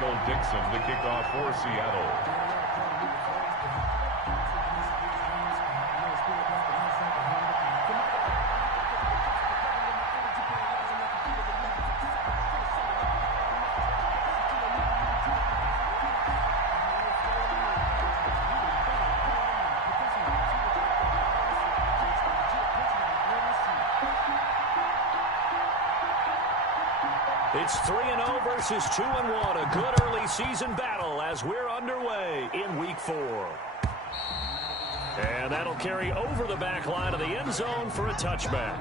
Michael Dixon to kick off for Seattle. It's 3-0 versus 2-1. A good early season battle as we're underway in Week 4. And that'll carry over the back line of the end zone for a touchback.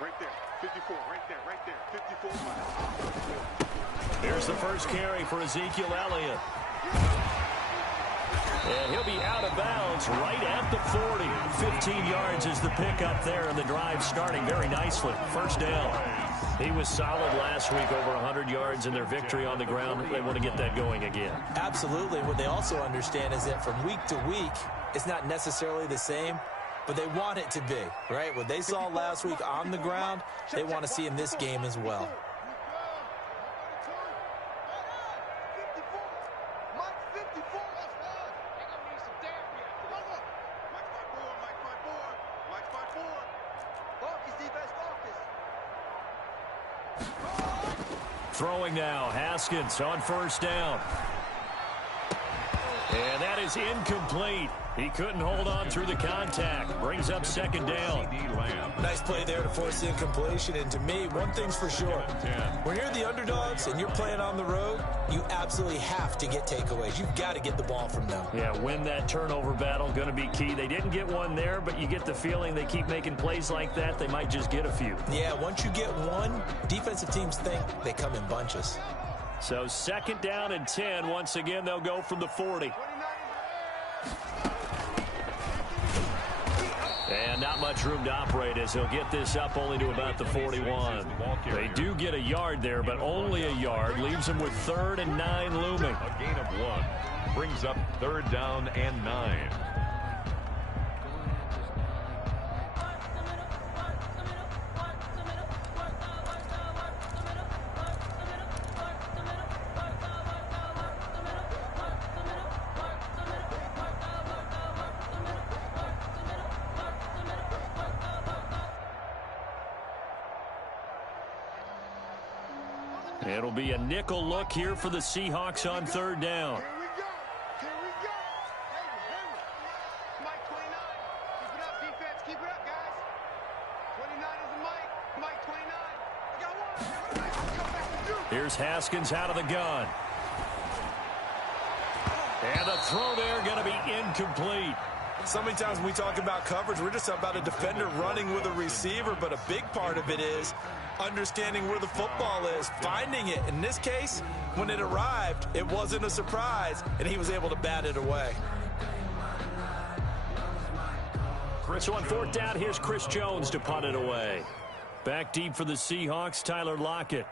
Right there, 54, right there, 54. Here's the first carry for Ezekiel Elliott. And he'll be out of bounds right at the 40. 15 yards is the pickup there, and the drive starting very nicely. First down. He was solid last week, over 100 yards in their victory on the ground. They want to get that going again. Absolutely. What they also understand is that from week to week, it's not necessarily the same, but they want it to be, right? What they saw last week on the ground, they want to see in this game as well. Throwing now, Haskins on first down. And that is incomplete. He couldn't hold on through the contact. Brings up second down. Nice play there to force the incompletion. And to me, one thing's for sure. When you're the underdogs and you're playing on the road, you absolutely have to get takeaways. You've got to get the ball from them. Yeah, win that turnover battle, going to be key. They didn't get one there, but you get the feeling they keep making plays like that, they might just get a few. Yeah, once you get one, defensive teams think they come in bunches. So second down and 10. Once again, they'll go from the 40. And not much room to operate as he'll get this up only to about the 41. They do get a yard there, but only a yard. Leaves them with 3rd and 9 looming. A gain of 1 brings up 3rd down and 9. It'll be a nickel look here for the Seahawks on 3rd down. Here we go. Mike 29. Keep it up, defense. Keep it up, guys. 29 is the Mike. Here's Haskins out of the gun. And the throw there going to be incomplete. So many times when we talk about coverage, we're just about a defender running with a receiver, but a big part of it is understanding where the football is, finding it. In this case, when it arrived, it wasn't a surprise, and he was able to bat it away. So on fourth down, here's Chris Jones to punt it away. Back deep for the Seahawks, Tyler Lockett.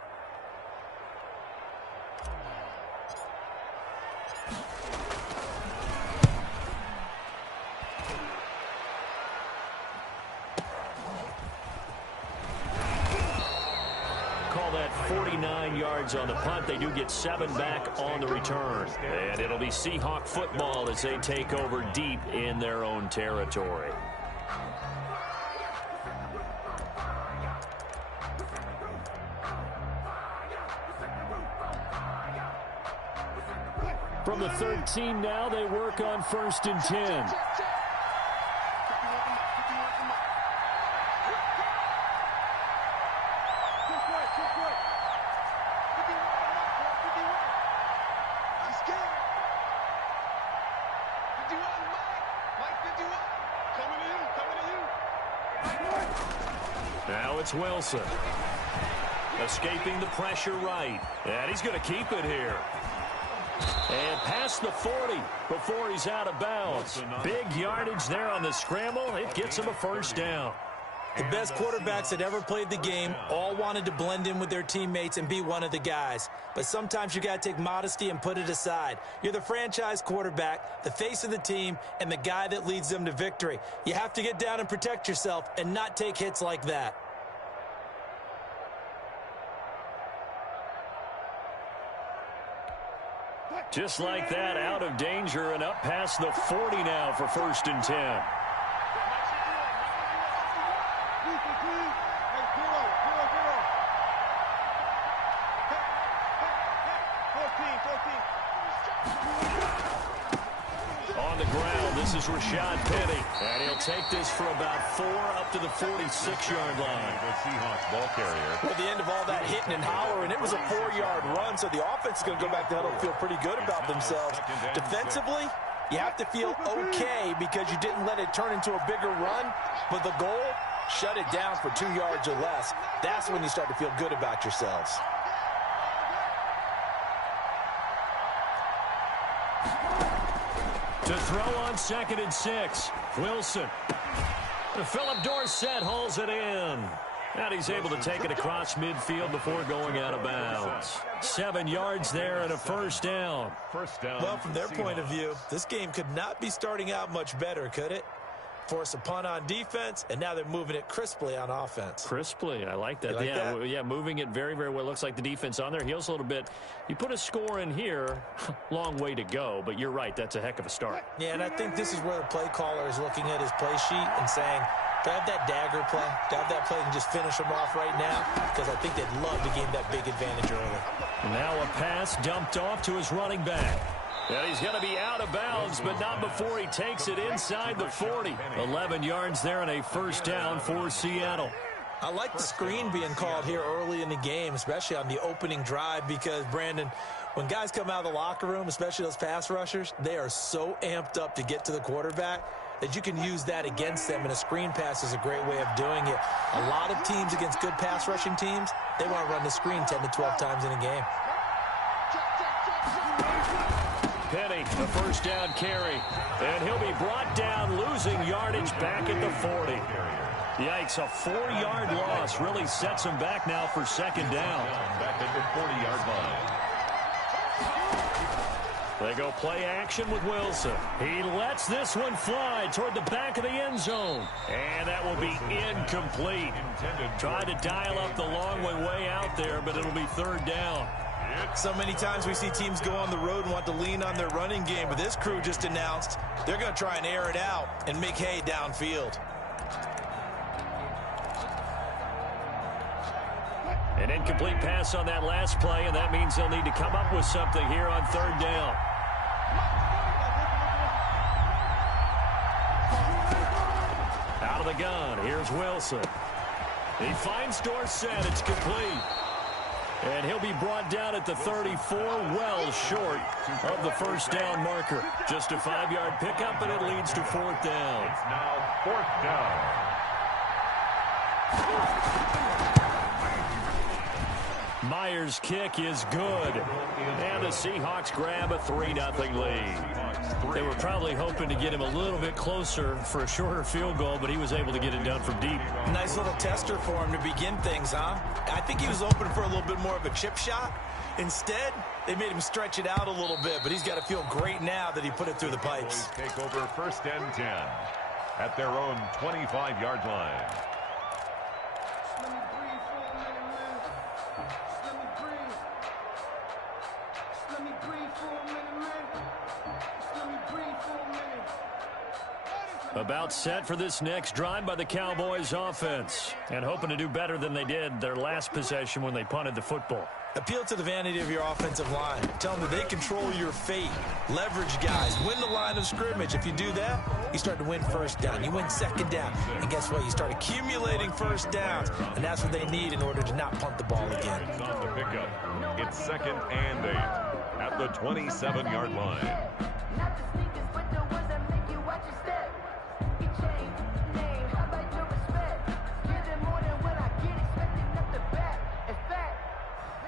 Call that 49 yards on the punt. They do get 7 back on the return. And it'll be Seahawk football as they take over deep in their own territory. From the 13 now, they work on 1st and 10. Now it's Wilson. Escaping the pressure right. And he's going to keep it here. And past the 40 before he's out of bounds. Big yardage there on the scramble. It gets him a first down. The best quarterbacks that ever played the game all wanted to blend in with their teammates and be one of the guys. But sometimes you got to take modesty and put it aside. You're the franchise quarterback, the face of the team, and the guy that leads them to victory. You have to get down and protect yourself and not take hits like that. Just like that, out of danger and up past the 40 now for 1st and 10. On the ground, this is Rashad Penny. And he'll take this for about 4 up to the 46-yard line. The Seahawks ball carrier. At the end of all that hitting and hollering, it was a 4-yard run, so the offense is going to go back to huddle and feel pretty good about themselves. Defensively, you have to feel okay because you didn't let it turn into a bigger run, but the goal, shut it down for 2 yards or less. That's when you start to feel good about yourselves. To throw on 2nd and 6, Wilson. Philip Dorsett hauls it in. And he's able to take it across midfield before going out of bounds. 7 yards there and a first down. Well, from their point of view, this game could not be starting out much better, could it? Force a punt on defense, and now they're moving it crisply on offense. Crisply, I like that. Like that? Yeah, moving it very, very well. Looks like the defense on their heels a little bit. You put a score in here, long way to go, but you're right, that's a heck of a start. Yeah, and I think this is where the play caller is looking at his play sheet and saying, do I have that dagger play? Do I have that play and just finish them off right now? Because I think they'd love to gain that big advantage early. Now a pass dumped off to his running back. And he's going to be out of bounds, but not before he takes it inside the 40. 11 yards there and a first down for Seattle. I like the screen being called here early in the game, especially on the opening drive, because, Brandon, when guys come out of the locker room, especially those pass rushers, they are so amped up to get to the quarterback that you can use that against them, and a screen pass is a great way of doing it. A lot of teams against good pass rushing teams, they want to run the screen 10 to 12 times in a game. Penny, the first down carry. And he'll be brought down, losing yardage back at the 40. Yikes, a 4-yard loss really sets him back now for 2nd down. Back at the 40-yard line. They go play action with Wilson. He lets this one fly toward the back of the end zone. And that will be incomplete. Tried to dial up the long way out there, but it'll be 3rd down. So many times we see teams go on the road and want to lean on their running game, but this crew just announced they're going to try and air it out and make hay downfield. An incomplete pass on that last play, and that means they'll need to come up with something here on 3rd down. Out of the gun, here's Wilson. He finds Dorsett. It's complete. And he'll be brought down at the 34, well short of the first down marker. Just a 5-yard pickup, and it leads to 4th down. It's now 4th down. Myers' kick is good. And the Seahawks grab a 3-0 lead. They were probably hoping to get him a little bit closer for a shorter field goal, but he was able to get it done from deep. Nice little tester for him to begin things, huh? I think he was open for a little bit more of a chip shot. Instead, they made him stretch it out a little bit, but he's got to feel great now that he put it through the pipes. Take over 1st and 10 at their own 25-yard line. About set for this next drive by the Cowboys offense, and hoping to do better than they did their last possession when they punted the football. Appeal to the vanity of your offensive line. Tell them that they control your fate. Leverage guys. Win the line of scrimmage. If you do that, you start to win 1st down. You win 2nd down. And guess what? You start accumulating 1st downs. And that's what they need in order to not punt the ball again. It's on the pickup. It's 2nd and 8 at the 27-yard line.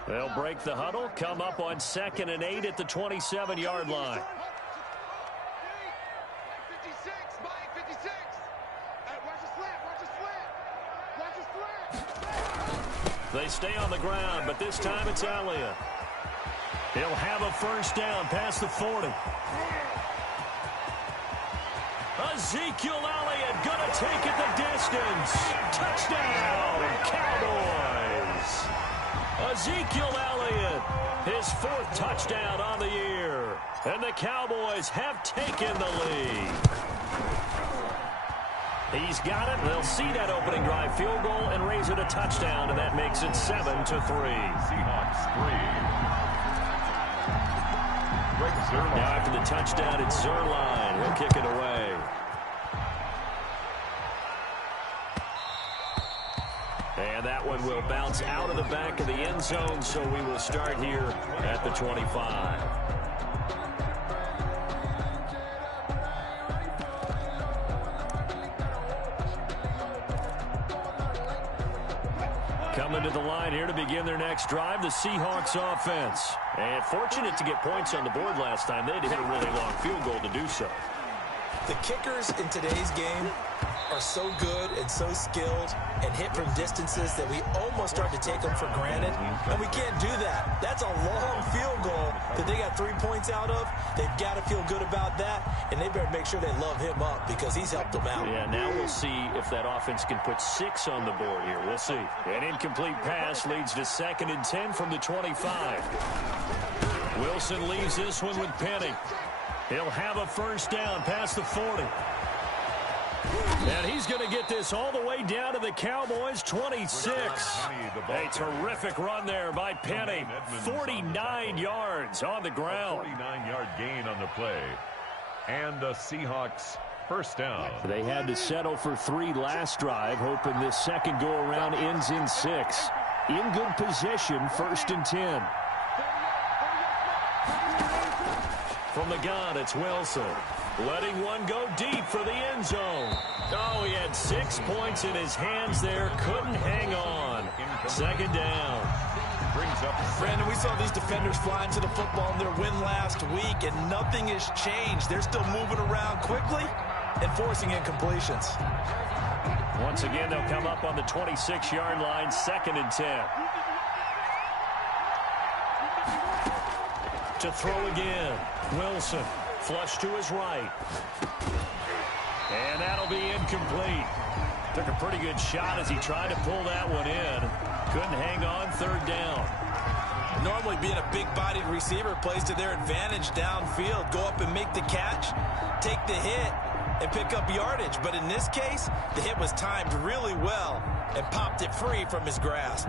They'll break the huddle, come up on 2nd and 8 at the 27-yard line. 56, Mike, 56. Watch the slant. They stay on the ground, but this time it's Elliott. He'll have a 1st down past the 40. Ezekiel Elliott gonna take it the distance. Touchdown, Cowboys. Ezekiel Elliott, his 4th touchdown on the year. And the Cowboys have taken the lead. He's got it. They'll see that opening drive field goal and raise it a touchdown, and that makes it 7-3. Seahawks 3. Now after the touchdown, it's Zerline. He'll kick it away. And that one will bounce out of the back of the end zone, so we will start here at the 25. Coming to the line here to begin their next drive, the Seahawks offense. And fortunate to get points on the board last time. They had to hit a really long field goal to do so. The kickers in today's game are so good and so skilled and hit from distances that we almost start to take them for granted. And we can't do that. That's a long field goal that they got 3 points out of. They've got to feel good about that, and they better make sure they love him up because he's helped them out. Yeah, now we'll see if that offense can put 6 on the board here. We'll see. An incomplete pass leads to 2nd and 10 from the 25. Wilson leaves this one with Penny. He'll have a 1st down past the 40. And he's going to get this all the way down to the Cowboys' 26. A terrific run there by Penny. 49 yards on the ground. 49-yard gain on the play. And the Seahawks 1st down. They had to settle for 3 last drive, hoping this second go-around ends in 6. In good position, 1st and 10. From the gun, it's Wilson. Letting one go deep for the end zone. Oh, he had 6 points in his hands there. Couldn't hang on. 2nd down. Brings up Brandon, we saw these defenders flying to the football in their win last week, and nothing has changed. They're still moving around quickly and forcing incompletions. Once again, they'll come up on the 26-yard line, 2nd and 10. To throw again, Wilson. Flush to his right. And that'll be incomplete. Took a pretty good shot as he tried to pull that one in. Couldn't hang on, 3rd down. Normally being a big-bodied receiver plays to their advantage downfield. Go up and make the catch, take the hit, and pick up yardage. But in this case, the hit was timed really well and popped it free from his grasp.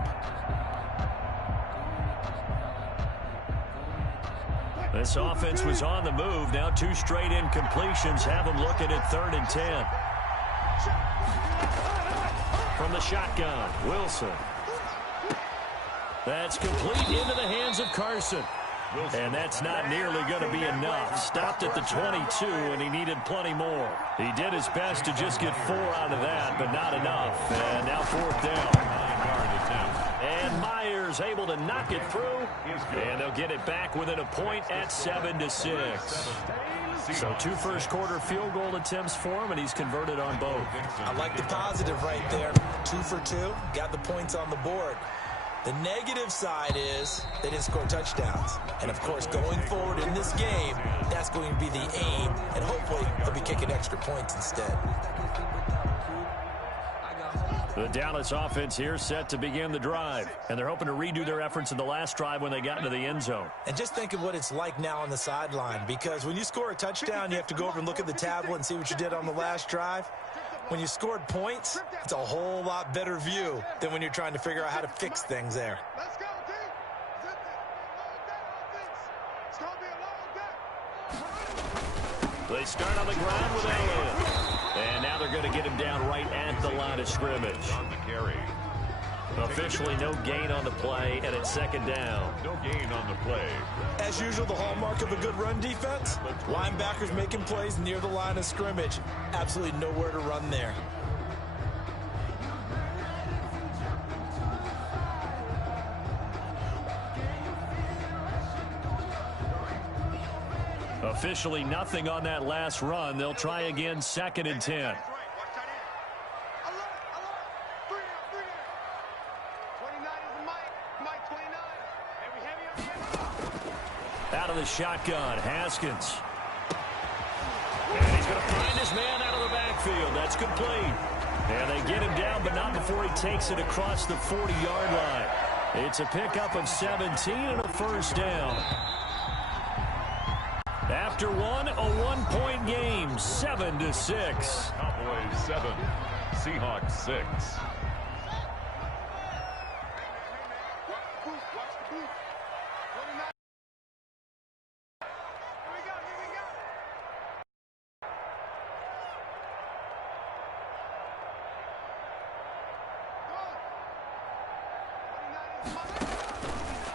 This offense was on the move. Now 2 straight incompletions have them looking at 3rd and 10. From the shotgun, Wilson. That's complete into the hands of Carson. And that's not nearly going to be enough. Stopped at the 22, and he needed plenty more. He did his best to just get 4 out of that, but not enough. And now 4th down. And Myers able to knock it through, and they'll get it back within a point at 7-6. So 2 first-quarter field goal attempts for him, and he's converted on both. I like the positive right there. 2 for 2, got the points on the board. The negative side is they didn't score touchdowns. And, of course, going forward in this game, that's going to be the aim, and hopefully they'll be kicking extra points instead. The Dallas offense here set to begin the drive, and they're hoping to redo their efforts in the last drive when they got into the end zone. And just think of what it's like now on the sideline, because when you score a touchdown, you have to go over and look at the tablet and see what you did on the last drive. When you scored points, it's a whole lot better view than when you're trying to figure out how to fix things there. Let's go, team. It's going to be a long day. They start on the ground with Elliott. And now they're going to get him down right at the line of scrimmage. On the carry. Officially no gain on the play, and it's 2nd down. No gain on the play. As usual, the hallmark of a good run defense, linebackers making plays near the line of scrimmage. Absolutely nowhere to run there. Officially nothing on that last run. They'll try again, 2nd and 10. Out of the shotgun, Haskins. And he's going to find his man out of the backfield. That's complete. And they get him down, but not before he takes it across the 40-yard line. It's a pickup of 17 and a 1st down. After one, a 1-point game, 7-6. Cowboys 7, Seahawks 6.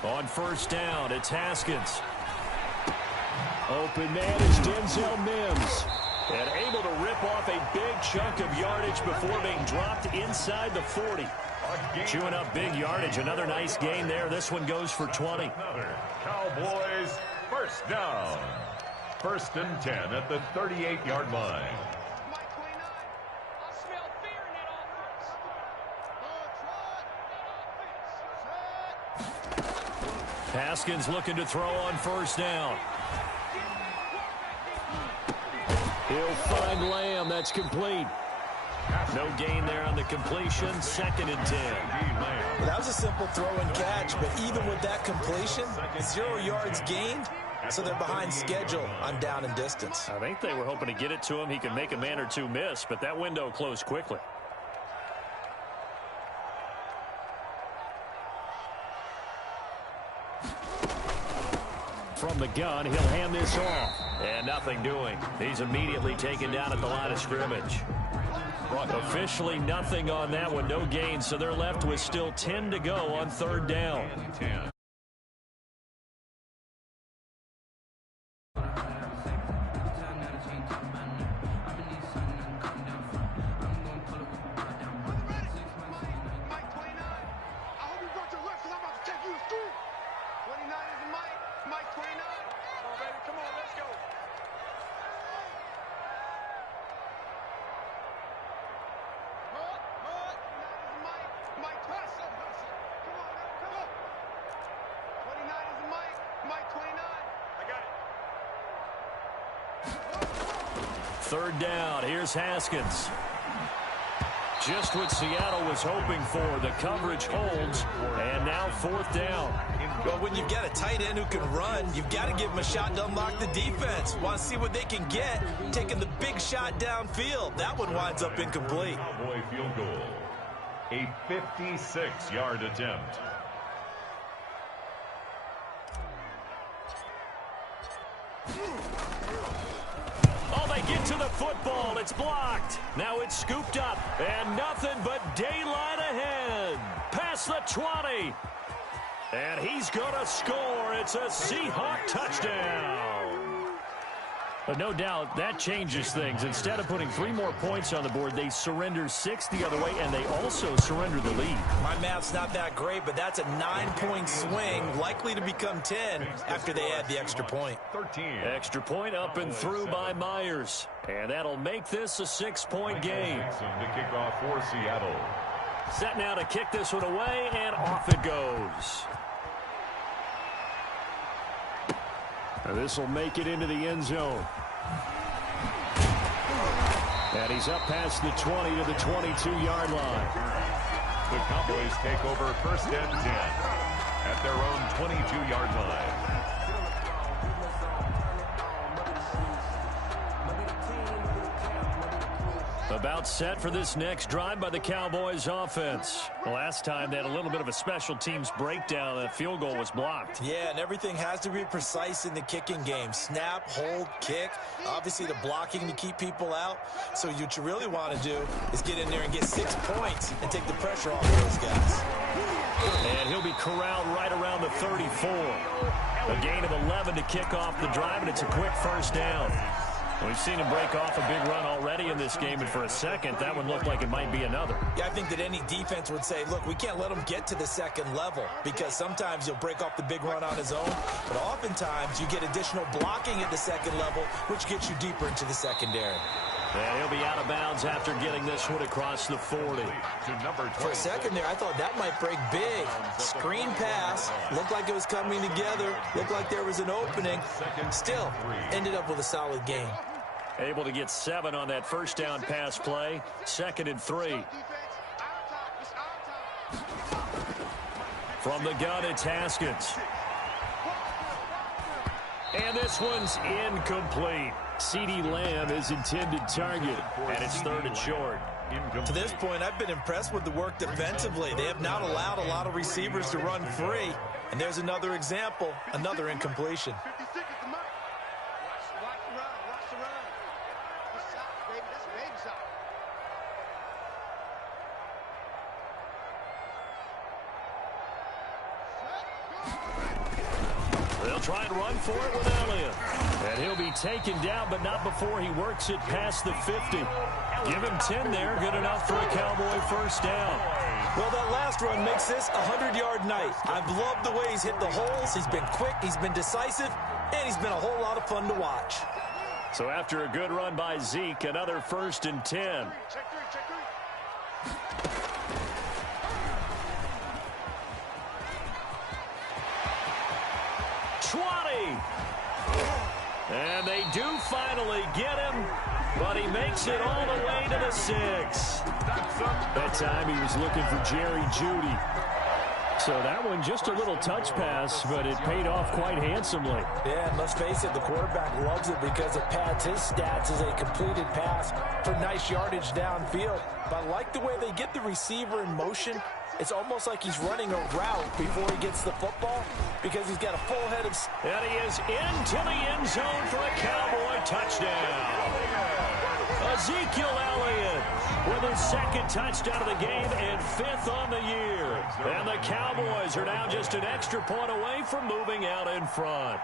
On 1st down, it's Haskins. Open man is Denzel Mims. And able to rip off a big chunk of yardage before being dropped inside the 40. Chewing up big yardage. Another nice gain there. This one goes for 20. Another Cowboys 1st down. 1st and 10 at the 38-yard line. Haskins looking to throw on 1st down. He'll find Lamb. That's complete. No gain there on the completion. 2nd and 10. Well, that was a simple throw and catch, but even with that completion, 0 yards gained, so they're behind schedule on down and distance. I think they were hoping to get it to him. He could make a man or two miss, but that window closed quickly. From the gun, he'll hand this off. And nothing doing. He's immediately taken down at the line of scrimmage. Officially nothing on that one. No gain, so they're left with still 10 to go on 3rd down. Third down. Here's Haskins. Just what Seattle was hoping for. The coverage holds, and now 4th down. Well, when you've got a tight end who can run, you've got to give him a shot to unlock the defense. Want to see what they can get, taking the big shot downfield. That one winds up incomplete. Cowboy field goal. A 56-yard attempt. Oh, they get to the football. It's blocked. Now it's scooped up, and nothing but daylight ahead. Past the 20. And he's going to score. It's a Seahawk touchdown. But no doubt that changes things. Instead of putting 3 more points on the board, they surrender 6 the other way, and they also surrender the lead. My math's not that great, but that's a 9-point swing, likely to become 10 after they add the extra point. 13. Extra point up and through by Myers. And that'll make this a 6-point game. To kick off for Seattle. Set now to kick this one away, and off it goes. This will make it into the end zone. And he's up past the 20 to the 22-yard line. The Cowboys take over 1st and 10 at their own 22-yard line. About set for this next drive by the Cowboys offense. The last time they had a little bit of a special teams breakdown. That field goal was blocked. Yeah, and everything has to be precise in the kicking game. Snap, hold, kick. Obviously the blocking to keep people out. So what you really want to do is get in there and get 6 points and take the pressure off those guys. And he'll be corralled right around the 34. A gain of 11 to kick off the drive, and it's a quick first down. We've seen him break off a big run already in this game, and for a second, that one looked like it might be another. Yeah, I think that any defense would say, look, we can't let him get to the second level, because sometimes he'll break off the big run on his own, but oftentimes you get additional blocking at the second level, which gets you deeper into the secondary. And he'll be out of bounds after getting this one across the 40. For a second there, I thought that might break big. Screen pass. Looked like it was coming together. Looked like there was an opening. Still, ended up with a solid gain. Able to get 7 on that first down pass play. 2nd and 3. From the gun, it's Haskins. And this one's incomplete. CeeDee Lamb is intended target, and it's 3rd and short. To this point, I've been impressed with the work defensively. They have not allowed a lot of receivers to run free. And there's another example, another incompletion. They'll try and run for it with Elliott. And he'll be taken down, but not before he works it past the 50. Give him 10 there, good enough for a Cowboy first down. Well, that last run makes this a 100-yard night. I've loved the way he's hit the holes. He's been quick, he's been decisive, and he's been a whole lot of fun to watch. So after a good run by Zeke, another 1st and 10. And they do finally get him, but he makes it all the way to the 6. That time he was looking for Jerry Jeudy. So that one just a little touch pass, but it paid off quite handsomely. Yeah, and let's face it, the quarterback loves it because it pads his stats as a completed pass for nice yardage downfield. But I like the way they get the receiver in motion. It's almost like he's running a route before he gets the football because he's got a full head of... And he is into the end zone for a Cowboy touchdown. Ezekiel Elliott with his 2nd touchdown of the game and 5th on the year. And the Cowboys are now just an extra point away from moving out in front.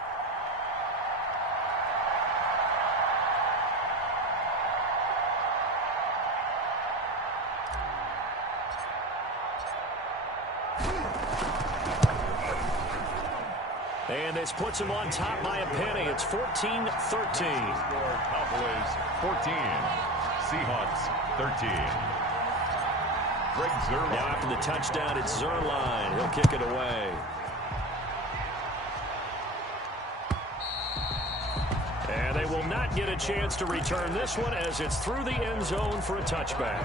And this puts him on top by a penny. It's 14-13. Cowboys 14, Seahawks 13. Greg Zuerlein. Now after the touchdown, it's Zuerlein. He'll kick it away. And they will not get a chance to return this one as it's through the end zone for a touchback.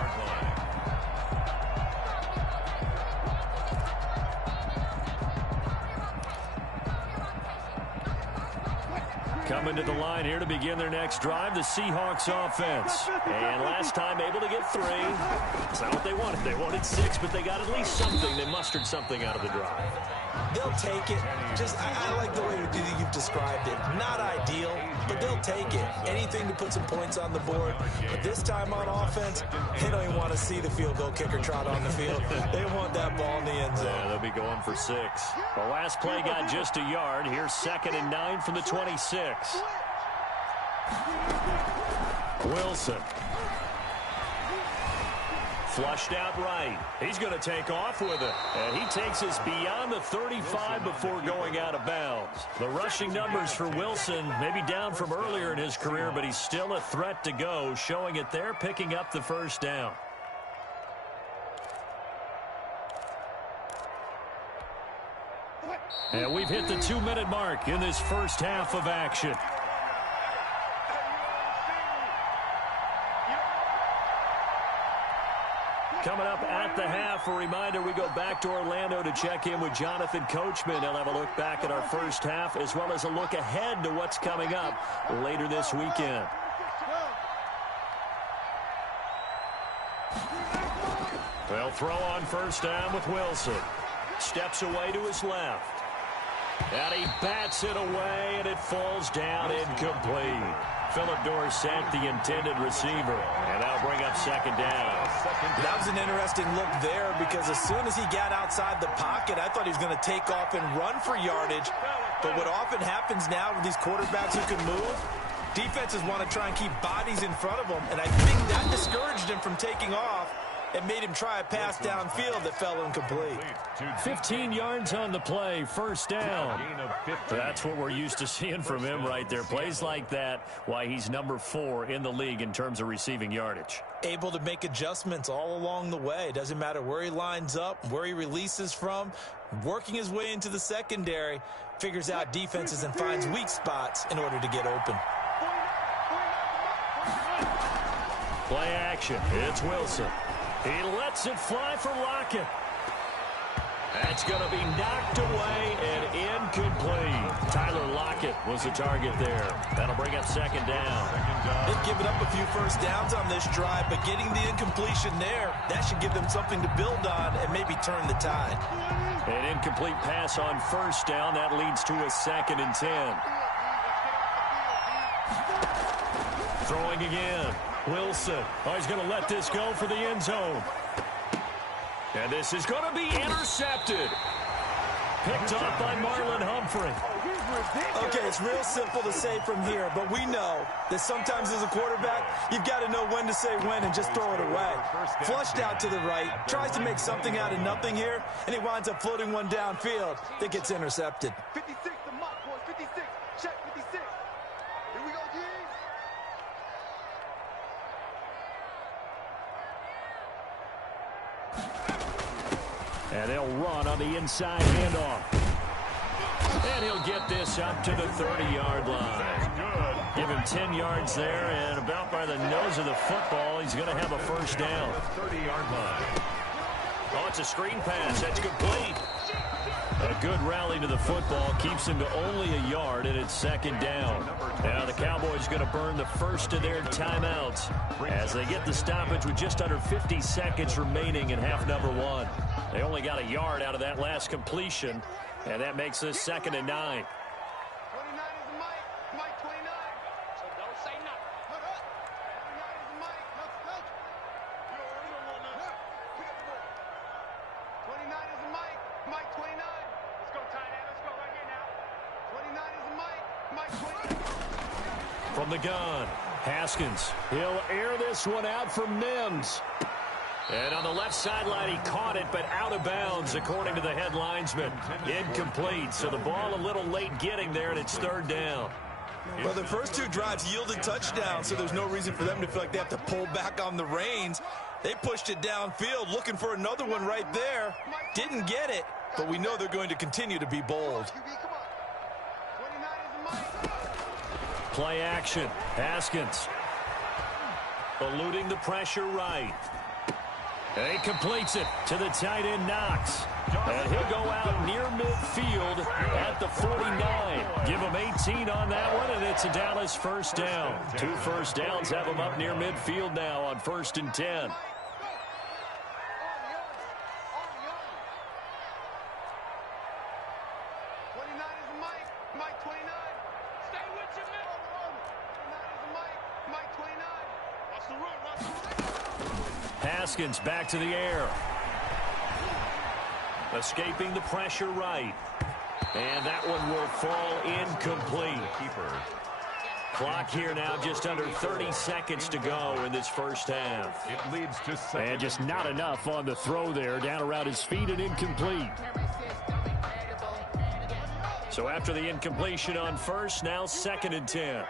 Coming to the line here to begin their next drive, the Seahawks offense. And last time able to get 3. It's not what they wanted. They wanted 6, but they got at least something. They mustered something out of the drive. They'll take it. I like the way you've described it. Not ideal, but they'll take it. Anything to put some points on the board. But this time on offense, they don't even want want to see the field goal kicker trot on the field. They want that ball in the end zone. Yeah, they'll be going for 6. The last play got just a yard. Here's 2nd and 9 from the 26. Wilson. Flushed out right. He's going to take off with it. And he takes us beyond the 35 before going out of bounds. The rushing numbers for Wilson maybe down from earlier in his career, but he's still a threat to go, showing it there, picking up the first down. And we've hit the 2-minute mark in this first half of action. Coming up at the half, a reminder, we go back to Orlando to check in with Jonathan Coachman. He'll have a look back at our first half as well as a look ahead to what's coming up later this weekend. They'll throw on first down with Wilson. Steps away to his left. And he bats it away, and it falls down incomplete. Philip Dorsett, the intended receiver. And that'll bring up 2nd down. That was an interesting look there because as soon as he got outside the pocket, I thought he was going to take off and run for yardage. But what often happens now with these quarterbacks who can move, defenses want to try and keep bodies in front of them. And I think that discouraged him from taking off. It made him try a pass downfield that fell incomplete. 15 yards on the play, first down. That's what we're used to seeing from him right there. Plays like that, why he's number 4 in the league in terms of receiving yardage. Able to make adjustments all along the way. Doesn't matter where he lines up, where he releases from. Working his way into the secondary, figures out defenses and finds weak spots in order to get open. Play action. It's Wilson. He lets it fly for Lockett. That's going to be knocked away and incomplete. Tyler Lockett was the target there. That'll bring up 2nd down. They've given up a few first downs on this drive, but getting the incompletion there, that should give them something to build on and maybe turn the tide. An incomplete pass on first down. That leads to a 2nd and 10. Throwing again. Wilson. Oh, he's going to let this go for the end zone. And this is going to be intercepted. Picked off by Marlon Humphrey. Okay, it's real simple to say from here, but we know that sometimes as a quarterback, you've got to know when to say when and just throw it away. Flushed out to the right, tries to make something out of nothing here, and he winds up floating one downfield that gets intercepted. 56 to mark, boys. 56. Check 56. Here we go, G. And they'll run on the inside handoff. And he'll get this up to the 30-yard line. Give him 10 yards there, and about by the nose of the football, he's going to have a first down. 30-yard line. Oh, it's a screen pass. That's complete. A good rally to the football keeps him to only a yard, and it's 2nd down. Now the Cowboys going to burn the first of their timeouts as they get the stoppage with just under 50 seconds remaining in half number 1. They only got a yard out of that last completion, and that makes this 2nd and 9. 29 is Mike. Mike 29. So don't say nothing. 29 is Mike. Coach. You already don't want nothing. Pick up the ball. 29 is Mike. Mike 29. Let's go, tight end. Let's go right here now. 29 is Mike. Mike 29. From the gun, Haskins. He'll air this one out for Mims. And on the left sideline, he caught it, but out of bounds, according to the head linesman. Incomplete, so the ball a little late getting there, and it's 3rd down. Well, the first 2 drives yielded touchdowns, so there's no reason for them to feel like they have to pull back on the reins. They pushed it downfield, looking for another one right there. Didn't get it, but we know they're going to continue to be bold. 29 is Mike. Play action. Haskins. Eluding the pressure right. And he completes it to the tight end Knox. And he'll go out near midfield at the 49. Give him 18 on that one, and it's a Dallas first down. 2 first downs have him up near midfield now on 1st and 10. 29 is Mike. Mike 29. Stay with your middle. 29 is Mike. Mike 29. Watch the run. Watch the run. Haskins back to the air. Escaping the pressure right. And that one will fall incomplete. Keeper. Clock here now just under 30 seconds to go in this first half. It leads to second. And just not enough on the throw there. Down around his feet and incomplete. So after the incompletion on first, now 2nd and 10.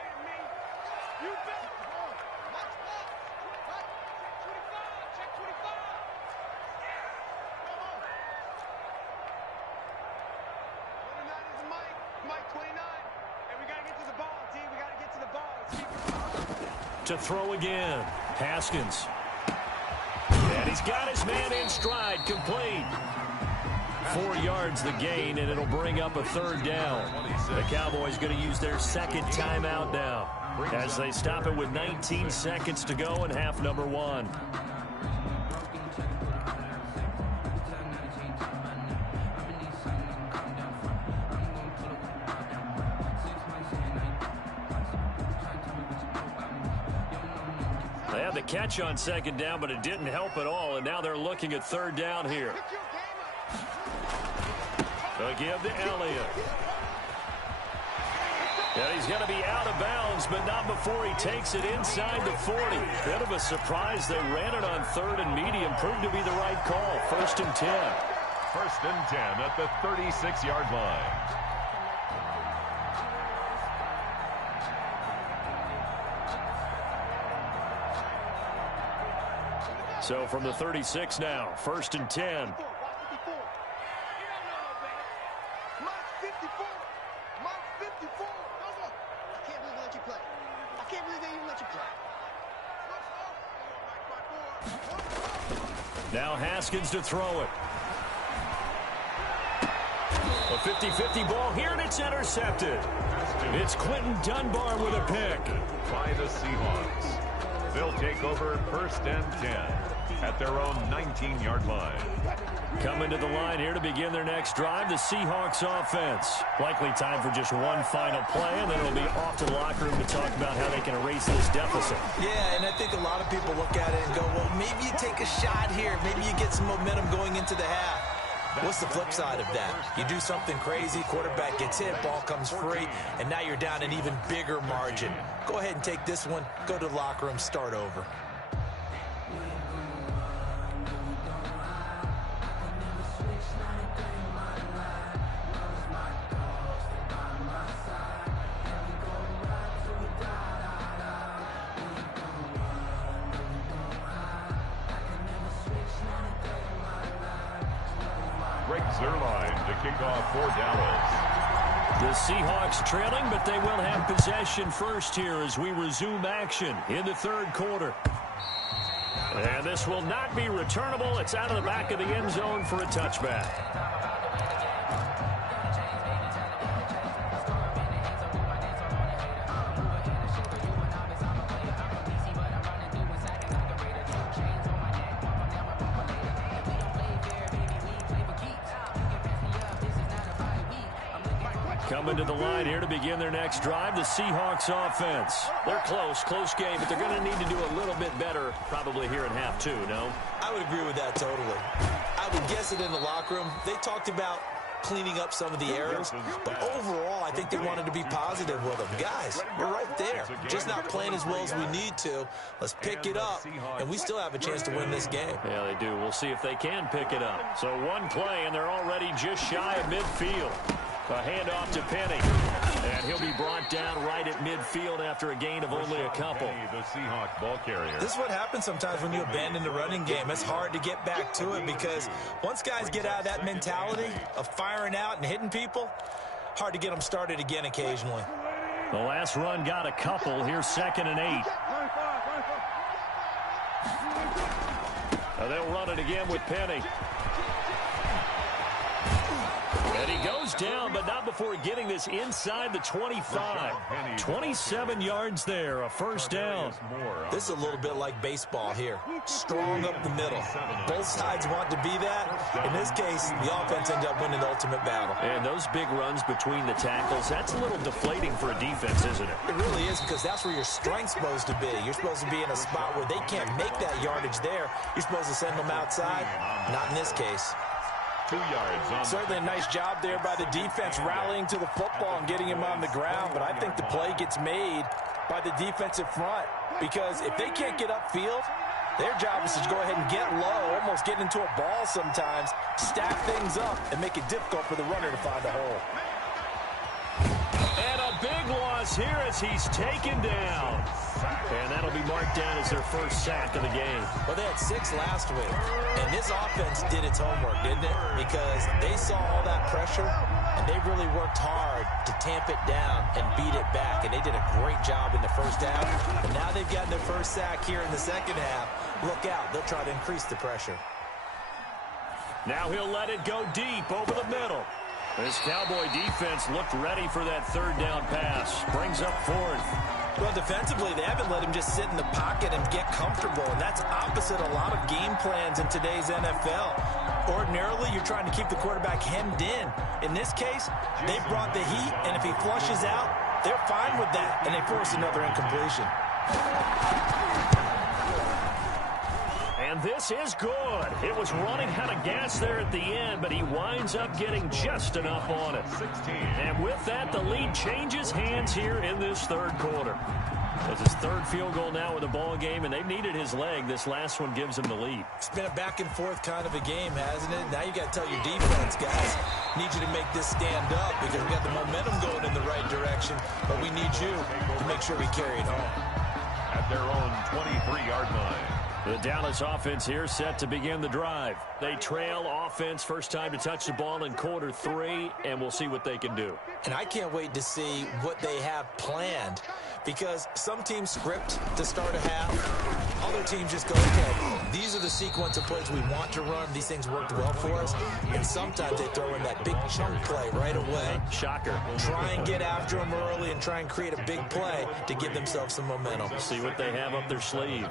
To throw again. Haskins. And he's got his man in stride. Complete. 4 yards the gain, and it'll bring up a 3rd down. The Cowboys going to use their 2nd timeout now as they stop it with 19 seconds to go in half number 1. They had the catch on 2nd down, but it didn't help at all, and now they're looking at 3rd down here. They'll give to Elliott. And he's going to be out of bounds, but not before he takes it inside the 40. Bit of a surprise. They ran it on 3rd and medium. Proved to be the right call. 1st and 10. 1st and 10 at the 36-yard line. So from the 36 now, 1st and 10. Now Haskins to throw it. A 50-50 ball here, and it's intercepted. It's Quentin Dunbar with a pick. By the Seahawks. They'll take over 1st and 10 at their own 19-yard line. Coming to the line here to begin their next drive, the Seahawks offense. Likely time for just one final play, and then it'll be off to the locker room to talk about how they can erase this deficit. Yeah, and I think a lot of people look at it and go, well, maybe you take a shot here. Maybe you get some momentum going into the half. What's the flip side of that? You do something crazy, quarterback gets hit, ball comes free, and now you're down an even bigger margin. Go ahead and take this one, go to the locker room, start over. Kick off for Dallas. The Seahawks trailing, but they will have possession first here as we resume action in the 3rd quarter. And this will not be returnable. It's out of the back of the end zone for a touchback. Coming to the line here to begin their next drive, the Seahawks offense. They're close game, but they're going to need to do a little bit better probably here in half 2, no? I would agree with that totally. I would guess it in the locker room. They talked about cleaning up some of the errors, but overall, I think they wanted to be positive with them. Guys, we're right there. Just not playing as well as we need to. Let's pick it up, and we still have a chance to win this game. Yeah, they do. We'll see if they can pick it up. So one play, and they're already just shy of midfield. A handoff to Penny, and he'll be brought down right at midfield after a gain of only a couple. The Seahawks ball carrier. This is what happens sometimes when you abandon the running game. It's hard to get back to it because once guys get out of that mentality of firing out and hitting people, hard to get them started again occasionally. The last run got a couple. Here's 2nd and 8. Now they'll run it again with Penny. And he goes down, but not before getting this inside the 25. 27 yards there, a first down. This is a little bit like baseball here. Strong up the middle. Both sides want to be that. In this case, the offense ended up winning the ultimate battle. And those big runs between the tackles, that's a little deflating for a defense, isn't it? It really is, because that's where your strength's supposed to be. You're supposed to be in a spot where they can't make that yardage there. You're supposed to send them outside. Not in this case. 2 yards on. Certainly a nice job there by the defense rallying to the football and getting him on the ground, but I think the play gets made by the defensive front, because if they can't get upfield, their job is to go ahead and get low, almost get into a ball sometimes, stack things up, and make it difficult for the runner to find a hole. And a big loss here as he's taken down. And that'll be marked down as their first sack of the game. Well, they had 6 last week, and this offense did its homework, didn't it? Because they saw all that pressure, and they really worked hard to tamp it down and beat it back, and they did a great job in the first half. And now they've gotten their first sack here in the second half. Look out, they'll try to increase the pressure. Now he'll let it go deep over the middle. This Cowboy defense looked ready for that third down pass. Brings up 4th. Well, defensively, they haven't let him just sit in the pocket and get comfortable, and that's opposite a lot of game plans in today's NFL. Ordinarily, you're trying to keep the quarterback hemmed in. In this case, they brought the heat, and if he flushes out, they're fine with that, and they force another incompletion. And this is good. It was running out of gas there at the end, but he winds up getting just enough on it. 16. And with that, the lead changes hands here in this third quarter. That's his third field goal now in the ball game, and they've needed his leg. This last one gives him the lead. It's been a back and forth kind of a game, hasn't it? Now you got to tell your defense, guys, need you to make this stand up, because we got the momentum going in the right direction, but we need you to make sure we carry it home. At their own 23-yard line. The Dallas offense here set to begin the drive. They trail offense, first time to touch the ball in quarter 3, and we'll see what they can do. And I can't wait to see what they have planned, because some teams script to start a half. Other teams just go, okay, these are the sequence of plays we want to run. These things worked well for us. And sometimes they throw in that big chunk play right away. Shocker. Try and get after them early and try and create a big play to give themselves some momentum. See what they have up their sleeve.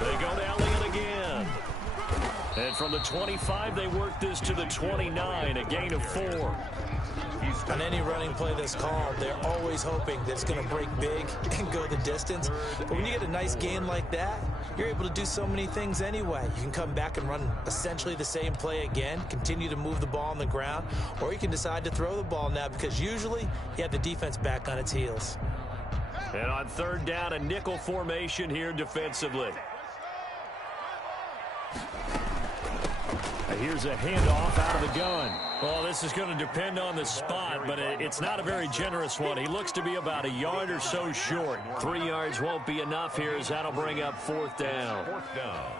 They go to Elliott again. And from the 25, they work this to the 29, a gain of 4. On any running play that's called, they're always hoping that it's going to break big and go the distance. But when you get a nice gain like that, you're able to do so many things anyway. You can come back and run essentially the same play again, continue to move the ball on the ground, or you can decide to throw the ball now, because usually you have the defense back on its heels. And on third down, a nickel formation here defensively. Here's a handoff out of the gun. Well, this is going to depend on the spot, but it's not a very generous one. He looks to be about a yard or so short. 3 yards won't be enough here, as that'll bring up 4th down. 4th down.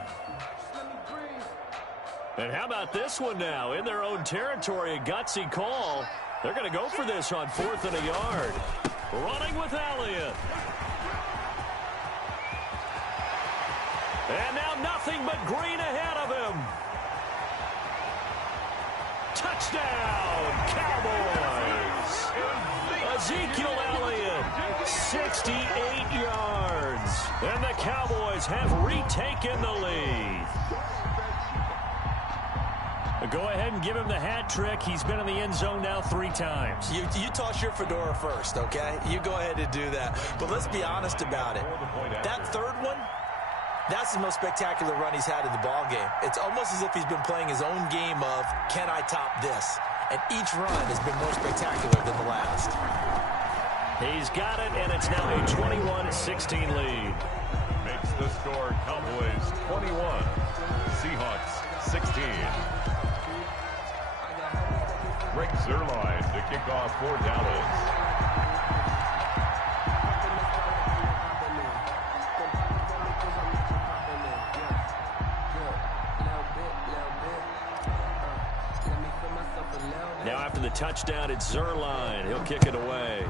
And how about this one now? In their own territory, a gutsy call. They're going to go for this on 4th and a yard. Running with Elliott. And now nothing but green ahead of him. Touchdown, Cowboys. Ezekiel Elliott, 68 yards. And the Cowboys have retaken the lead. Go ahead and give him the hat trick. He's been in the end zone now 3 times. You toss your fedora first, okay? You go ahead and do that. But let's be honest about it. That third one, that's the most spectacular run he's had in the ball game. It's almost as if he's been playing his own game of, can I top this? And each run has been more spectacular than the last. He's got it, and it's now a 21-16 lead. Makes the score Cowboys 21, Seahawks 16. Greg Zuerlein to kick off for Dallas. Now after the touchdown, it's Zerline. He'll kick it away.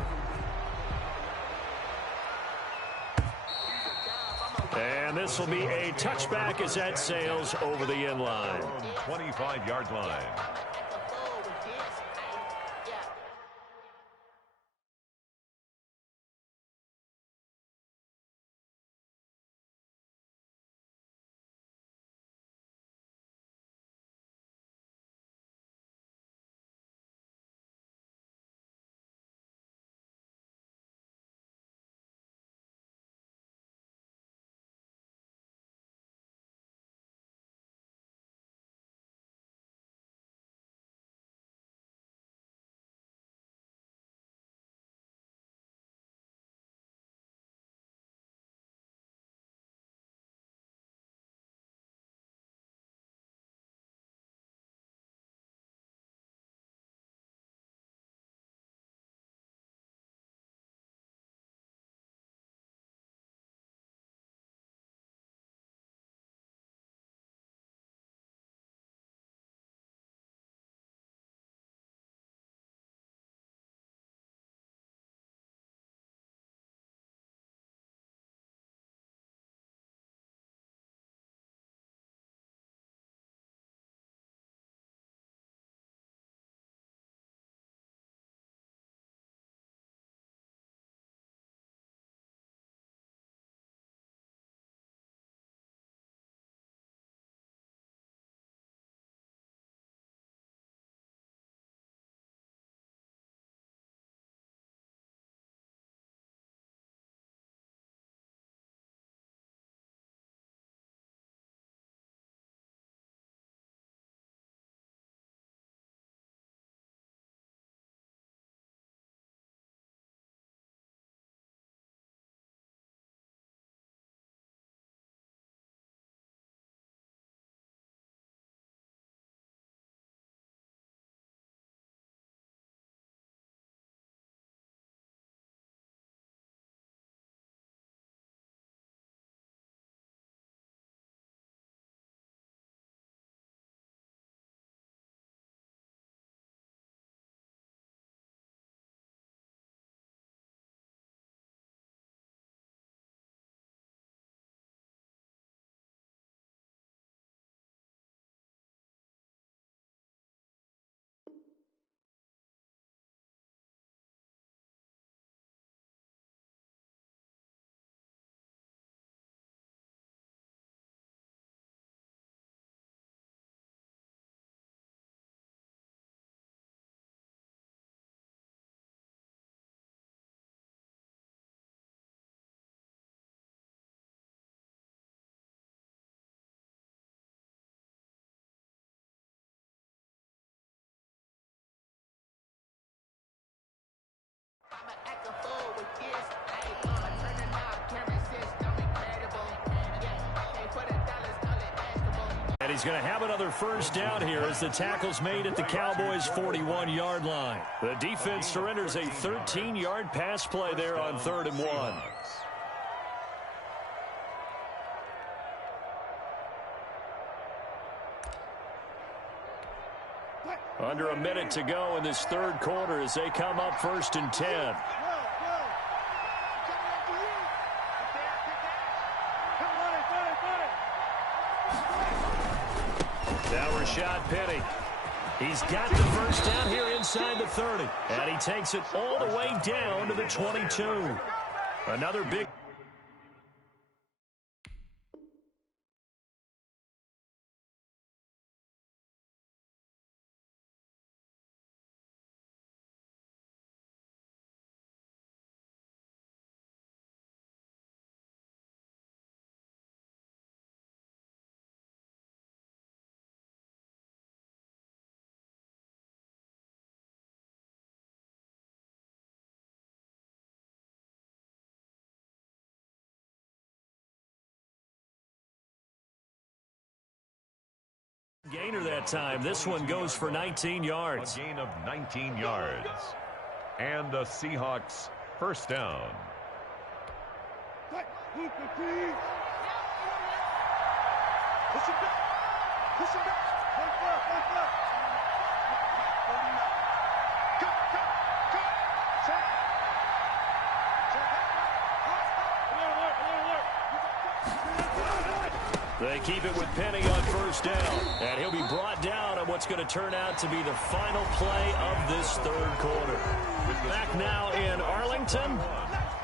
And this will be a touchback as that sails over the end line. 25-yard line. And he's going to have another first down here as the tackle's made at the Cowboys' 41-yard line. The defense surrenders a 13-yard pass play there on 3rd and 1. Under a minute to go in this 3rd quarter as they come up 1st and 10. Now Rashad Penny. He's got the first down here inside the 30. And he takes it all the way down to the 22. Another big... Gainer that time. This one goes for 19 yards. A gain of 19 yards. And the Seahawks first down. They keep it with Penny on first down. And he'll be brought down on what's going to turn out to be the final play of this third quarter. Back now in Arlington.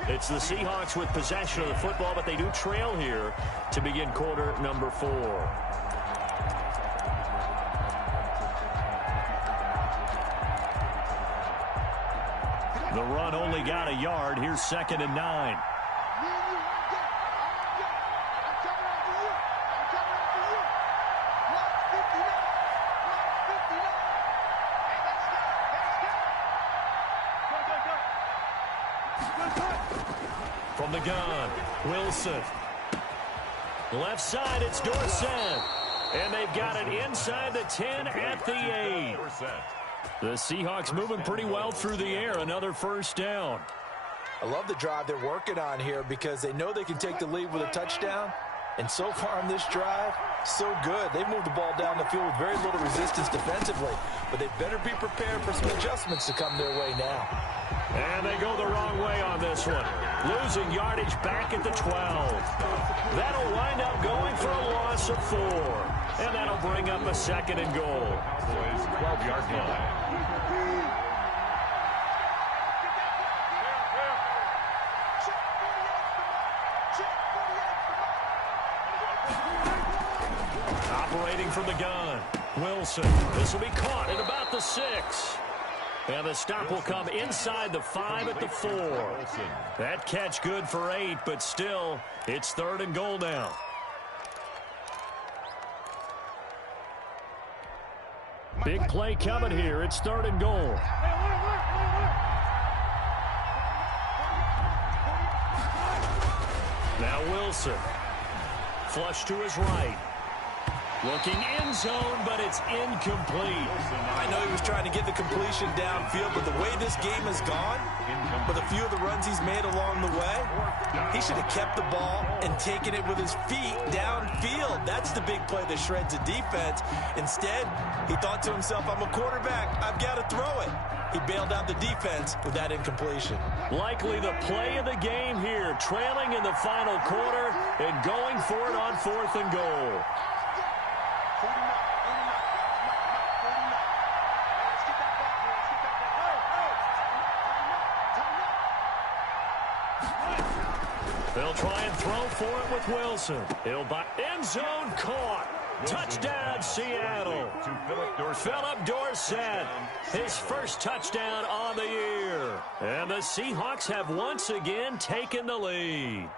It's the Seahawks with possession of the football, but they do trail here to begin quarter number 4. The run only got a yard. Here's 2nd and 9. From the gun, Wilson. Left side, it's Dorsett. And they've got it inside the 10 at the 8. The Seahawks moving pretty well through the air. Another first down. I love the drive they're working on here because they know they can take the lead with a touchdown. And so far on this drive, so good. They've moved the ball down the field with very little resistance defensively. But they better be prepared for some adjustments to come their way now. And they go the wrong way on this one. Losing yardage back at the 12. That'll wind up going for a loss of 4. And that'll bring up a 2nd and goal. 12-yard line. Operating from the gun. Wilson. This will be caught at about the 6. And the stop will come inside the 5 at the 4. That catch good for 8, but still, it's 3rd and goal now. Big play coming here. It's 3rd and goal. Now Wilson. Flush to his right. Looking end zone, but it's incomplete. I know he was trying to get the completion downfield, but the way this game has gone, with a few of the runs he's made along the way, he should have kept the ball and taken it with his feet downfield. That's the big play that shreds a defense. Instead, he thought to himself, I'm a quarterback. I've got to throw it. He bailed out the defense with that incompletion. Likely the play of the game here, trailing in the final quarter and going for it on 4th and goal. They'll try and throw for it with Wilson. It'll by end zone caught. Touchdown, Seattle. Philip Dorsett, his first touchdown on the year. And the Seahawks have once again taken the lead.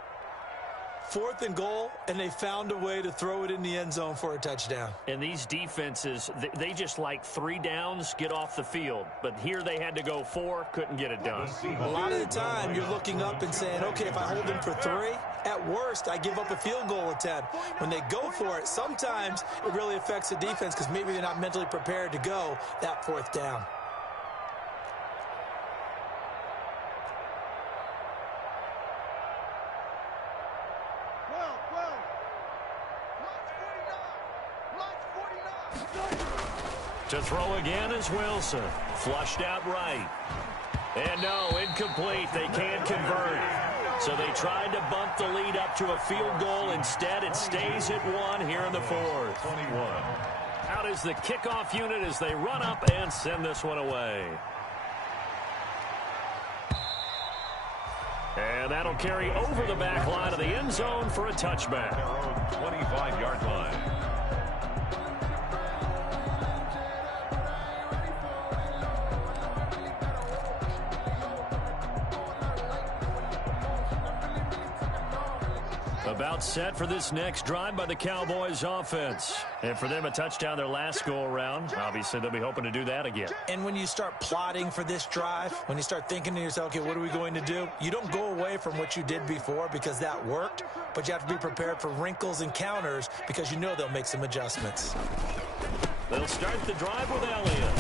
4th and goal, and they found a way to throw it in the end zone for a touchdown. And these defenses, they just like 3 downs, get off the field. But here they had to go 4, couldn't get it done. A lot of the time, you're looking up and saying, okay, if I hold them for 3, at worst, I give up a field goal attempt. When they go for it, sometimes it really affects the defense because maybe they're not mentally prepared to go that 4th down. To throw again is Wilson. Flushed out right. And no, incomplete. They can't convert. So they tried to bump the lead up to a field goal. Instead, it stays at 1 here in the 4th. 21. Out is the kickoff unit as they run up and send this one away. And that'll carry over the back line of the end zone for a touchback. 25-yard line. About set for this next drive by the Cowboys offense. And for them, a touchdown their last go-around. Obviously, they'll be hoping to do that again. And when you start plotting for this drive, when you start thinking to yourself, okay, what are we going to do? You don't go away from what you did before because that worked, but you have to be prepared for wrinkles and counters because you know they'll make some adjustments. They'll start the drive with Elliott.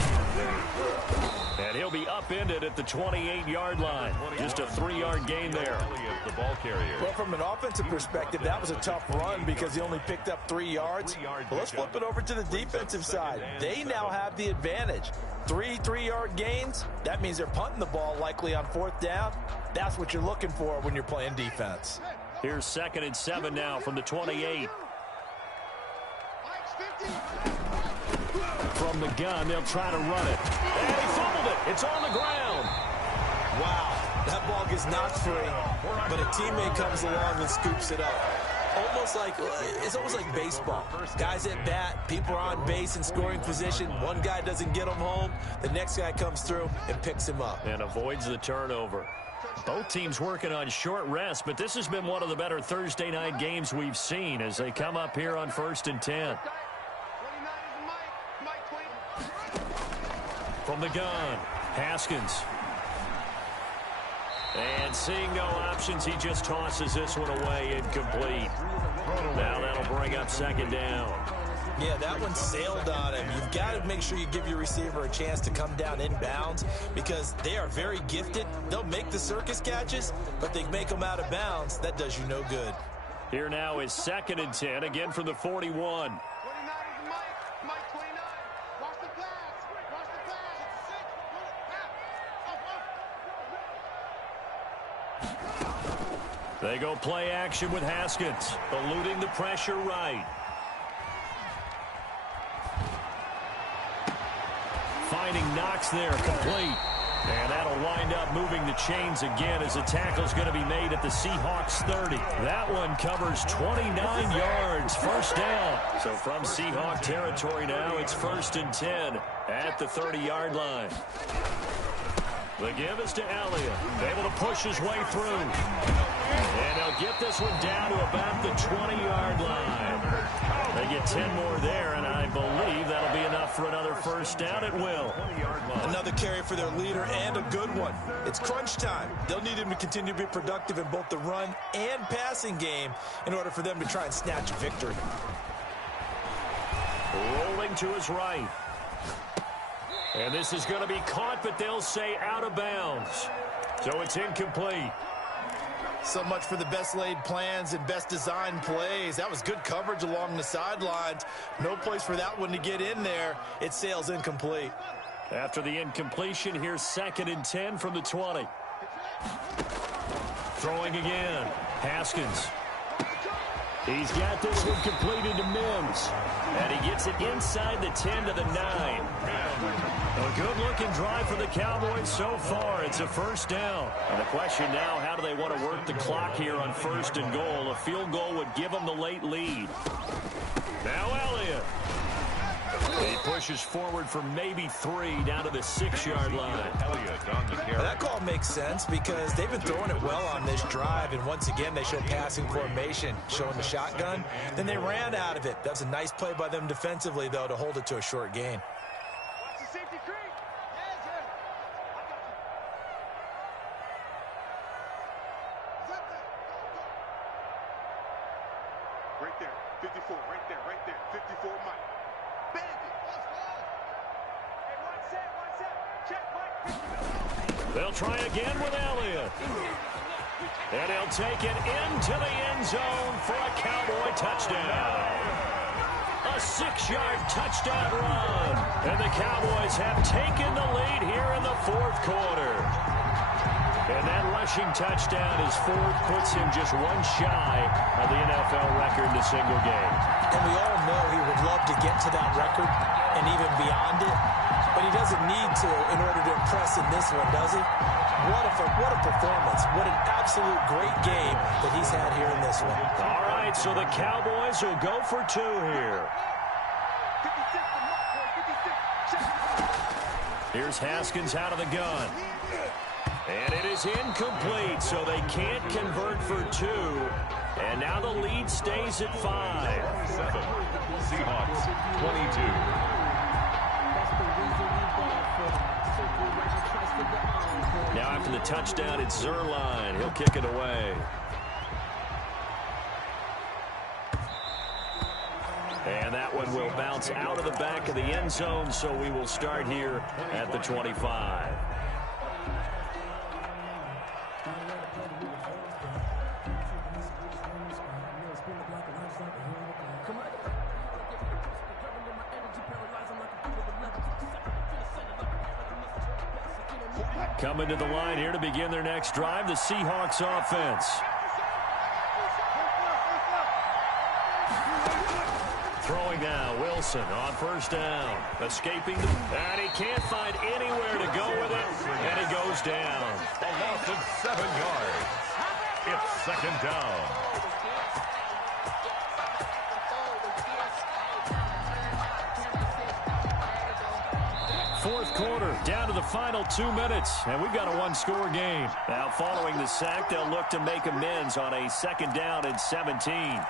And he'll be upended at the 28-yard line. Just a 3-yard gain there. The ball carrier. Well, from an offensive perspective, that was a tough run because he only picked up 3 yards. Well, let's flip it over to the defensive side. They now have the advantage. 3-3-yard gains, that means they're punting the ball likely on 4th down. That's what you're looking for when you're playing defense. Here's 2nd and 7 now from the 28. From the gun, they'll try to run it. And he fumbled it. It's on the ground. Wow, that ball gets knocked free, but a teammate comes along and scoops it up. It's almost like baseball. Guys at bat, people are on base in scoring position. One guy doesn't get him home. The next guy comes through and picks him up. And avoids the turnover. Both teams working on short rest, but this has been one of the better Thursday night games we've seen as they come up here on 1st and 10. From the gun, Haskins. And seeing no options, he just tosses this one away, incomplete. Now that'll bring up 2nd down. Yeah, that one sailed on him. You've got to make sure you give your receiver a chance to come down inbounds because they are very gifted. They'll make the circus catches, but they make them out of bounds. That does you no good. Here now is 2nd and 10, again from the 41. They go play action with Haskins, eluding the pressure right. Finding Knox there, complete. And that'll wind up moving the chains again as the tackle's going to be made at the Seahawks 30. That one covers 29 yards, 1st down. So from Seahawk territory now, it's 1st and 10 at the 30-yard line. The give is to Elliott, able to push his way through. And they'll get this one down to about the 20-yard line. They get 10 more there, and I believe that'll be enough for another 1st down at will. Another carry for their leader and a good one. It's crunch time. They'll need him to continue to be productive in both the run and passing game in order for them to try and snatch a victory. Rolling to his right. And this is going to be caught, but they'll say out of bounds. So it's incomplete. So much for the best laid plans and best designed plays. That was good coverage along the sidelines. No place for that one to get in there. It sails incomplete. After the incompletion, here's 2nd and 10 from the 20. Throwing again. Haskins. He's got this one completed to Mims. And he gets it inside the 10 to the 9. A good-looking drive for the Cowboys so far. It's a 1st down. And the question now, how do they want to work the clock here on 1st and goal? A field goal would give them the late lead. Now Elliott. He pushes forward for maybe 3 down to the 6-yard line. Well, that call makes sense because they've been throwing it well on this drive, and once again they show passing formation, showing the shotgun. Then they ran out of it. That's a nice play by them defensively, though, to hold it to a short gain. Right there, 54, right there, 54, Mike. Bandit. Hey, one set, check, Mike. They'll try again with Elliott. And he'll take it into the end zone for a Cowboy touchdown. A 6-yard touchdown run. And the Cowboys have taken the lead here in the 4th quarter. And that rushing touchdown, his 4th, puts him just 1 shy of the NFL record in a single game. And we all know he would love to get to that record and even beyond it, but he doesn't need to in order to impress in this one, does he? What a performance. What an absolute great game that he's had here in this one. All right, so the Cowboys will go for 2 here. Here's Haskins out of the gun. And it is incomplete, so they can't convert for 2. And now the lead stays at 5. 7. Seahawks 22. Now after the touchdown, it's Zerline. He'll kick it away. And that that one will bounce out of the back of the end zone, so we will start here at the 25. Coming to the line here to begin their next drive, the Seahawks offense. Throwing now, Wilson on first down. Escaping, and he can't find anywhere to go with it, and he goes down. A loss of 7 yards. It's second down. Fourth quarter, down to the final 2 minutes, and we've got a one-score game. Now, following the sack, they'll look to make amends on a second down and 17.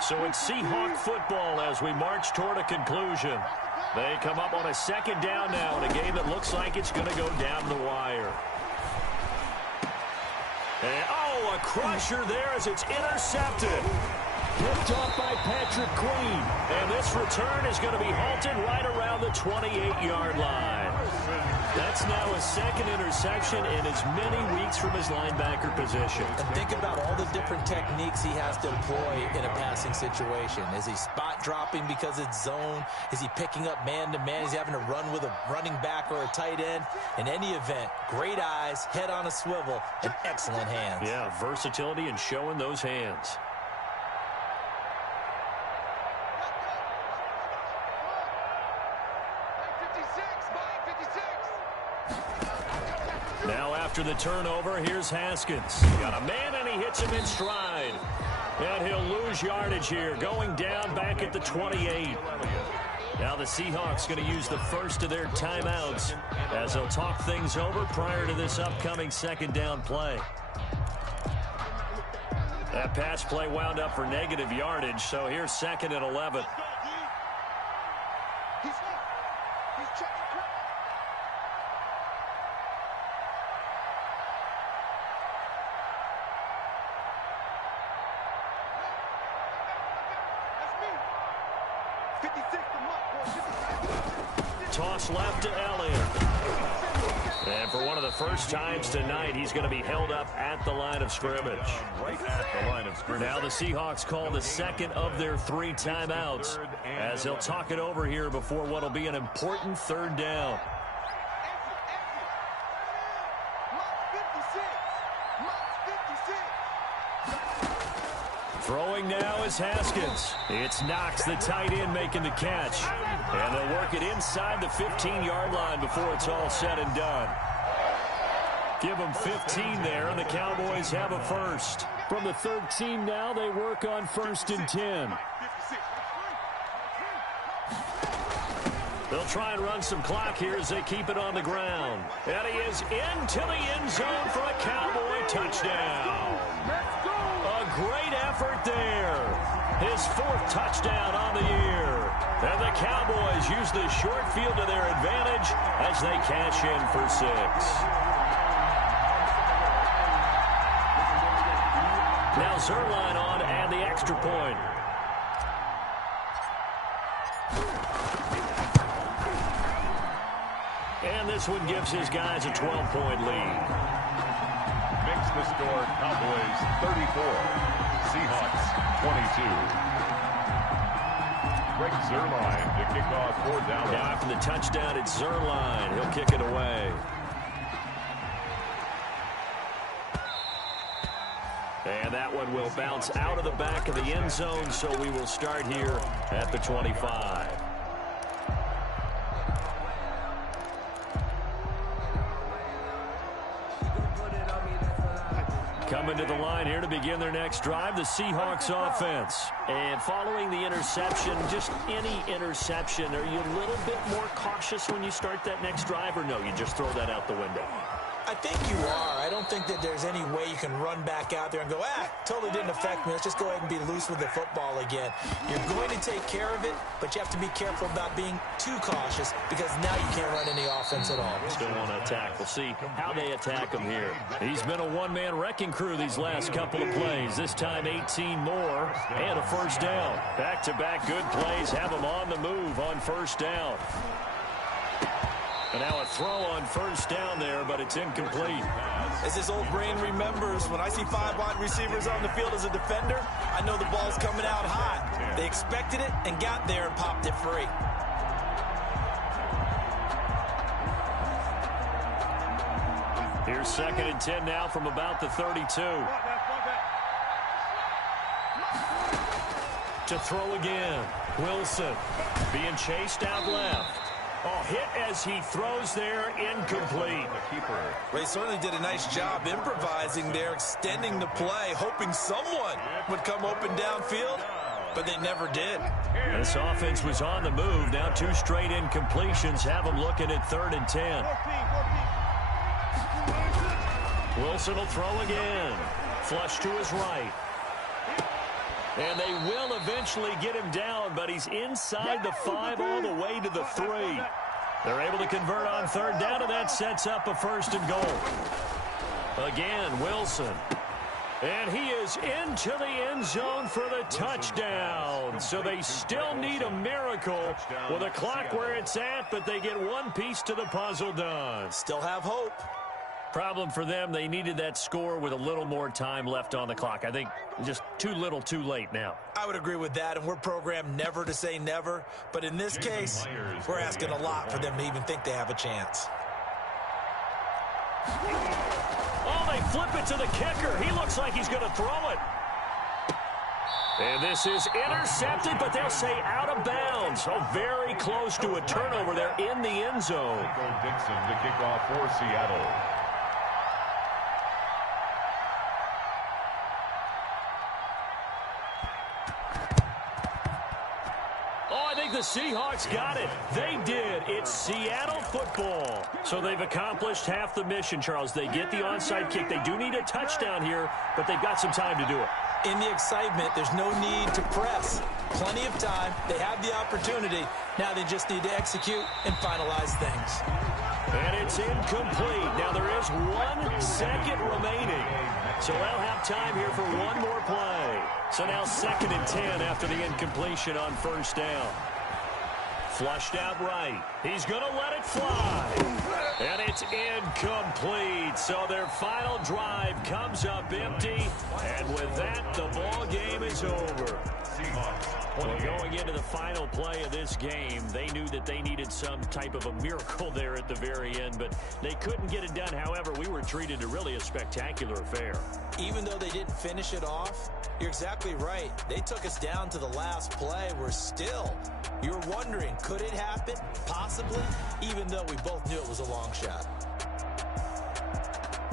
So it's Seahawk football as we march toward a conclusion. They come up on a second down now in a game that looks like it's going to go down the wire. And, a crusher there as it's intercepted. Picked off by Patrick Queen. And this return is going to be halted right around the 28-yard line. That's now a second interception in as many weeks from his linebacker position. And think about all the different techniques he has to employ in a passing situation. Is he spot dropping because it's zone? Is he picking up man-to-man? Is he having to run with a running back or a tight end? In any event, great eyes, head on a swivel, and excellent hands. Yeah, versatility and showing those hands. Now after the turnover, here's Haskins. Got a man, and he hits him in stride. And he'll lose yardage here, going down back at the 28. Now the Seahawks going to use the first of their timeouts as they'll talk things over prior to this upcoming second down play. That pass play wound up for negative yardage, so here's second and 11. Toss left to Elliott. And for one of the first times tonight, he's going to be held up at the line of scrimmage. Right at the line of scrimmage. Now the Seahawks call the second of their 3 timeouts as they'll talk it over here before what will be an important third down. Throwing now is Haskins. It's Knox, the tight end, making the catch. And they'll work it inside the 15-yard line before it's all said and done. Give them 15 there, and the Cowboys have a first. From the 13 now, they work on first and 10. They'll try and run some clock here as they keep it on the ground. And he is into the end zone for a Cowboy touchdown. A great effort there. His 4th touchdown on the year. And the Cowboys use the short field to their advantage as they cash in for 6. Now Zerline on and the extra point. And this one gives his guys a 12-point lead. Makes the score Cowboys 34, Seahawks 22. Greg Zerline to kick off 4th down. Now after the touchdown, it's Zerline. He'll kick it away. And that one will bounce out of the back of the end zone, so we will start here at the 25. Coming to the line here to begin their next drive, the Seahawks offense. And following the interception, just any interception, are you a little bit more cautious when you start that next drive, or no, you just throw that out the window? I think you are. I don't think that there's any way you can run back out there and go, totally didn't affect me. Let's just go ahead and be loose with the football again. You're going to take care of it, but you have to be careful about being too cautious because now you can't run any offense at all. Still want to attack. We'll see how they attack him here. He's been a one-man wrecking crew these last couple of plays. This time 18 more and a first down. Back-to-back good plays have him on the move on first down. And now a throw on first down there, but it's incomplete. As his old brain remembers, when I see 5 wide receivers on the field as a defender, I know the ball's coming out hot. They expected it and got there and popped it free. Here's 2nd and 10 now from about the 32. To throw again. Wilson being chased out left. Oh, hit as he throws there, incomplete. They certainly did a nice job improvising there, extending the play, hoping someone would come open downfield, but they never did. This offense was on the move. Now 2 straight incompletions have them looking at 3rd and 10. Wilson will throw again. Flush to his right. And they will eventually get him down, but he's inside the 5 all the way to the 3. They're able to convert on 3rd down, and that sets up a 1st and goal. Again, Wilson. And he is into the end zone for the touchdown. So they still need a miracle with a clock where it's at, but they get one piece to the puzzle done. Still have hope. Problem for them, they needed that score with a little more time left on the clock. I think just too little too late now. I would agree with that, and we're programmed never to say never. But in this case, we're asking a lot for them to even think they have a chance. Oh, they flip it to the kicker. He looks like he's going to throw it. And this is intercepted, but they'll say out of bounds. So very close to a turnover there in the end zone. Dixon to kick off for Seattle. The Seahawks got it. They did. It's Seattle football. So they've accomplished half the mission, Charles. They get the onside kick. They do need a touchdown here, but they've got some time to do it. In the excitement, there's no need to press. Plenty of time. They have the opportunity. Now they just need to execute and finalize things. And it's incomplete. Now there is 1 second remaining. So they'll have time here for one more play. So now 2nd and 10 after the incompletion on first down. Flushed out right. He's going to let it fly. And it's incomplete. So their final drive comes up empty. And with that, the ball game is over. Well, going into the final play of this game, they knew that they needed some type of a miracle there at the very end, but they couldn't get it done. However, we were treated to really a spectacular affair. Even though they didn't finish it off, you're exactly right. They took us down to the last play. You're wondering, could it happen? Possibly, even though we both knew it was a long shot.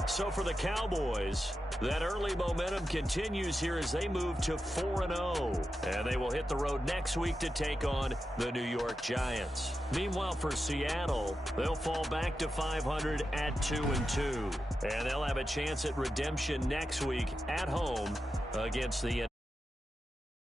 So for the Cowboys, that early momentum continues here as they move to 4-0. And they will hit the road next week to take on the New York Giants. Meanwhile, for Seattle, they'll fall back to 500 at 2-2. And they'll have a chance at redemption next week at home against the